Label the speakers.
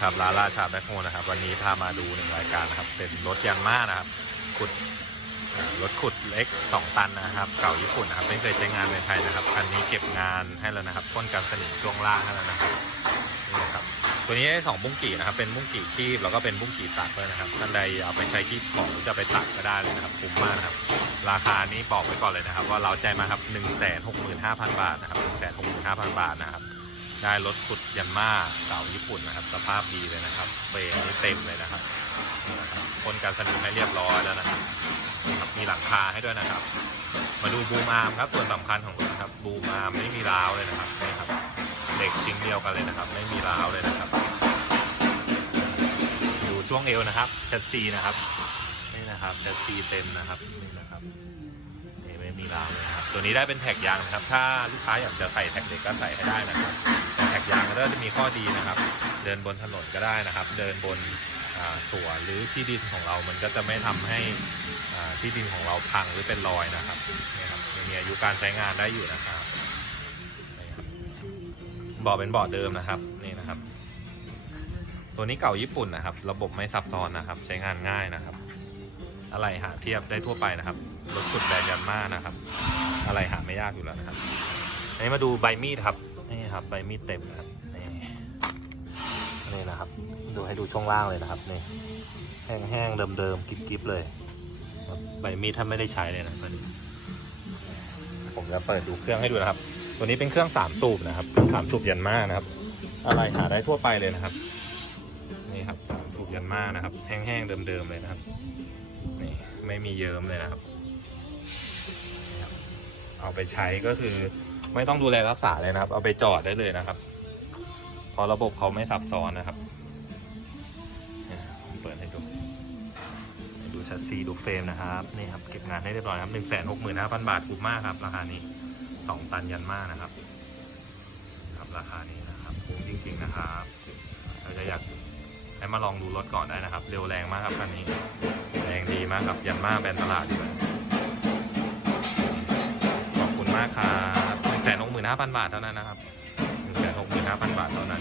Speaker 1: ครับร้านราชาแบ็คโฮนะครับ วันนี้พามาดูหนึ่งรายการนะครับ เป็นรถยานมานะครับ ขุดรถขุดเล็ก 2 ตันนะครับ เก่าญี่ปุ่นนะครับ ไม่เคยใช้งานในไทยนะครับคันนี้เก็บงานให้แล้วนะครับพ่นกันสนิมช่วงล่างให้แล้วนะครับนี่นะครับ ตัวนี้ได้สองบุ้งกี่นะครับ เป็นบุ้งกี่คีบแล้วก็เป็นบุ้งกี่ตักด้วยนะครับท่านใดเอาไปใช้คีบของจะไปตักก็ได้เลยนะครับคุ้มมากนะครับ ราคานี้บอกไว้ก่อนเลยนะครับ ว่าเราใจมาครับ1 6 5 0 0 0บาทนะครับ1 6 5 0 0 0บาทนะครับ ได้รถขุดยันมาเก่าญี่ปุ่นนะครับ สภาพดีเลยนะครับเฟรมนี่เต็มเลยนะครับครับพ่นกันสนิมให้เรียบร้อยแล้วนะครับครับมีหลังคาให้ด้วยนะครับ มาดูบูมอาร์มครับส่วนสำคัญของรถนะครับบูมอาร์มไม่มีราวเลยนะครับนี่ครับเหล็กชิ้นเดียวกันเลยนะครับ ไม่มีราวเลยนะครับดูช่วงเอวนะครับแชสซีนะครับนี่นะครับแชสซีเต็มนะครับนี่นะครับนี่ไม่มีราวเลยครับตัวนี้ได้เป็นแท็กยางนะครับ ถ้าลูกค้าอยากจะใส่แท็กเด็กก็ใส่ให้ได้นะครับ กยางก็จะมีข้อดีนะครับ เดินบนถนนก็ได้นะครับ เดินบนอ่าสวนหรือที่ดินของเรา มันก็จะไม่ทำให้ที่ดินของเราพังหรือเป็นรอยนะครับนี่ครับยังมีอายุการใช้งานได้อยู่นะครับนี่ครับบ่อเป็นบ่อเดิมนะครับนี่นะครับ ตัวนี้เก่าญี่ปุ่นนะครับ ระบบไม่ซับซ้อนนะครับ ใช้งานง่ายนะครับ อะไรหาเทียบได้ทั่วไปนะครับรถสุดแบรนด์ยันมานะครับ อะไรหาไม่ยากอยู่แล้วนะครับอันนี้มาดูใบมีดครับ นี่ครับใบมีดเต็มครับนี่นี่นะครับ ดูให้ดูช่วงล่างเลยนะครับนี่แห้งๆเดิมๆกริบๆเลยใบมีดถ้าไม่ได้ใช้เลยนะตัวนี้ผมจะเปิดดูเครื่องให้ดูนะครับ ตัวนี้เป็นเครื่องสามสูบนะครับเครื่องสามสูบยันมานะครับ อะไรหาได้ทั่วไปเลยนะครับ นี่ครับสามสูบยันมานะครับ แห้งๆเดิมๆเลยนะครับ นี่ไม่มีเยิ้มเลยนะครับนี่ครับเอาไปใช้ก็คือ ไม่ต้องดูแลรักษาเลยนะครับ เอาไปจอดได้เลยนะครับเพราะระบบเขาไม่ซับซ้อนนะครับเปิดให้ดูดูชัดซีดูเฟรมนะครับนี่ครับเก็บงานให้เรียบร้อยครับหนึ่งแสนหกหมื่นห้าพันบาทคุ้มมากครับ ราคานี้สองตันยันมากนะครับ ครับราคานี้นะครับคุ้มจริง ๆนะครับเราจะอยากให้มาลองดูรถก่อนได้นะครับ เร็วแรงมากครับคันนี้แรงดีมากครับยันมากแบรนด์ตลาดอยู่ ห้าพันบาทเท่านั้นนะครับหนึ่งแสนหกหมื่นห้าพันบาทเท่านั้น